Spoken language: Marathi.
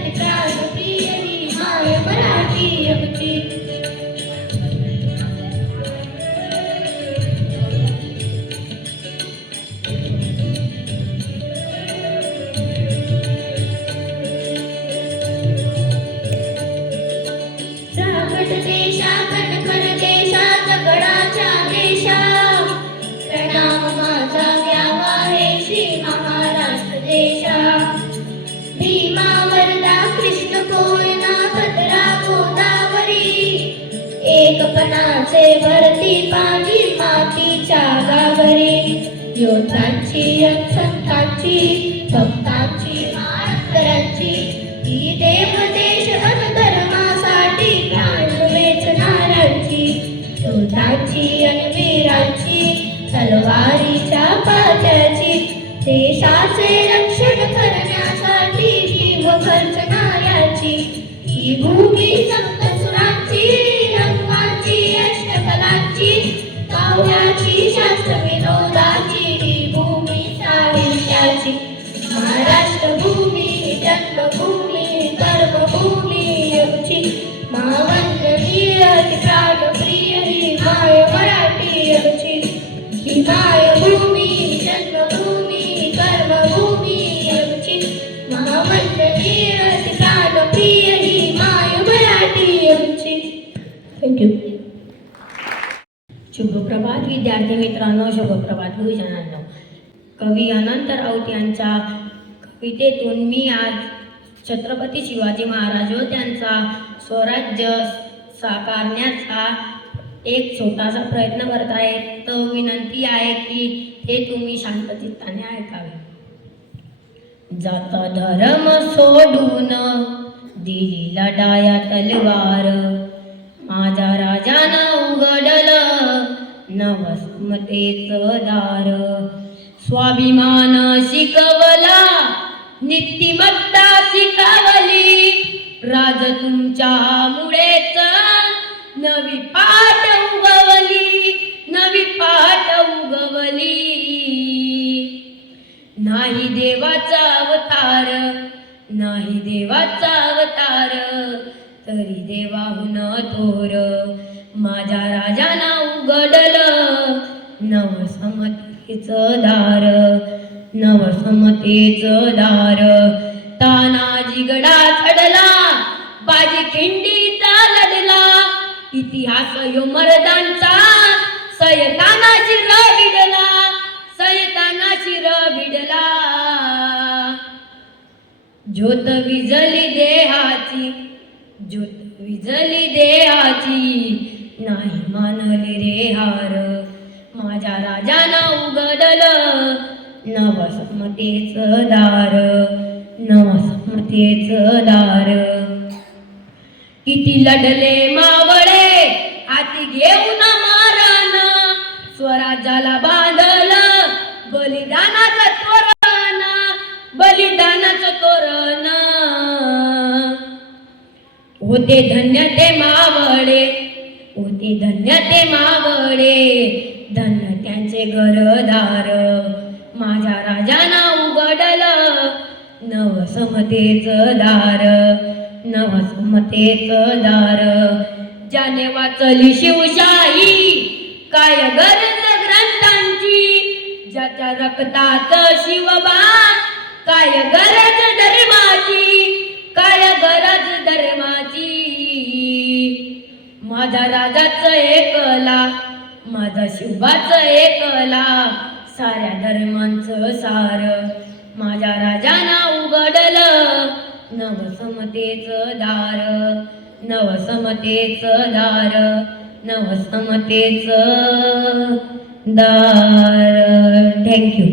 अति प्राणप्रिय ही माय मराठी आमची. देशा कणखर देशा दगडाच्या देशा प्रणाम माझा घ्यावा हे श्री महाराष्ट्र देशा. भीमा वरदा कृष्ण कोयना भद्रा गोदावरी एकपणाचे भरती पाणी मातीच्या गावरी. योद्धांची संतांची भक्तांची माळकरांची ही देव देश धर्मासाठी योद्धांची वीरांची तलवारीच्या पात्याची देशाचे रक्षण करण्यासाठी जीव खर्चणाऱ्याची ही भूमी सप्तसुरांची रंगाची अष्टकलांची काव्याची शास्त्र विनोदाची ही भूमी साहित्याची. महाराष्ट्र भूमी जन्मभूमी कर्मभूमी आमची. महावंदनीय प्राणप्रिय ही माय मराठी आमची. ही मायभूमी जन्मभूमी कर्मभूमी आमची. महावंदनीय प्राणप्रिय ही माय मराठी आमची. थँक्यू. शुभप्रभात विद्यार्थी मित्रांनो, शुभप्रभात गुरुजनांनो. कवी अनंत राऊत यांच्या कवितेतून मी आज छत्रपती शिवाजी महाराज व त्यांचा स्वराज्य साकारण्याचा एक छोटासा प्रयत्न करत आहे. तर विनंती आहे की ते तुम्ही शांतचित्ताने ऐकावे. जाता धर्म सोडून दिली लढाया तलवार माझ्या राजानं उघडलं नवसमतेचं दार. स्वाभिमान शिकवला नीतिमत्ता शिकवली राज तुमच्या मुळेच नवी पाट उगवली नवी पाट उगवली. नाही देवाचा अवतार नाही देवाचा अवतार तरी देवाहून थोर माझ्या राजाना उघडलं नवसमतेचं दार नवसमतेचं दार. तानाजी गडा चढला बाजी खिंडीचा लढला इतिहास यो मर्दांचा सैतानाची भिडला सैतानाची भिडला. ज्योत विजली देहाची ज्योत विजली देहाची नाही मानले रे हार माझ्या राजाना उघडलं नवसमतेचं दार नवसमतेचं दार. किती लढले मावळे हाती घेऊन मारण स्वराज्याला बांधलं बलिदानाचं तोरण बलिदानाचं तोरण. होते धन्य ते मावळे होते धन्य ते मावळे धन्य त्यांचे घरदार माझ्या राजाना उघडलं नवसमतेचं दार नवसमतेचं दार. ज्याने वाचली शिवशाही काय गरज ग्रंथांची ज्याच्या रक्तात शिवबा काय गरज धर्माची काय गरज धर्माची. माझा राजाचं एकला माझा शिवबाचं एकला साऱ्या धर्मांचं सार माझ्या राजाना उघडलं नवसमतेचं दार नवसमतेचं दार नवसमतेचं दार. थँक्यू.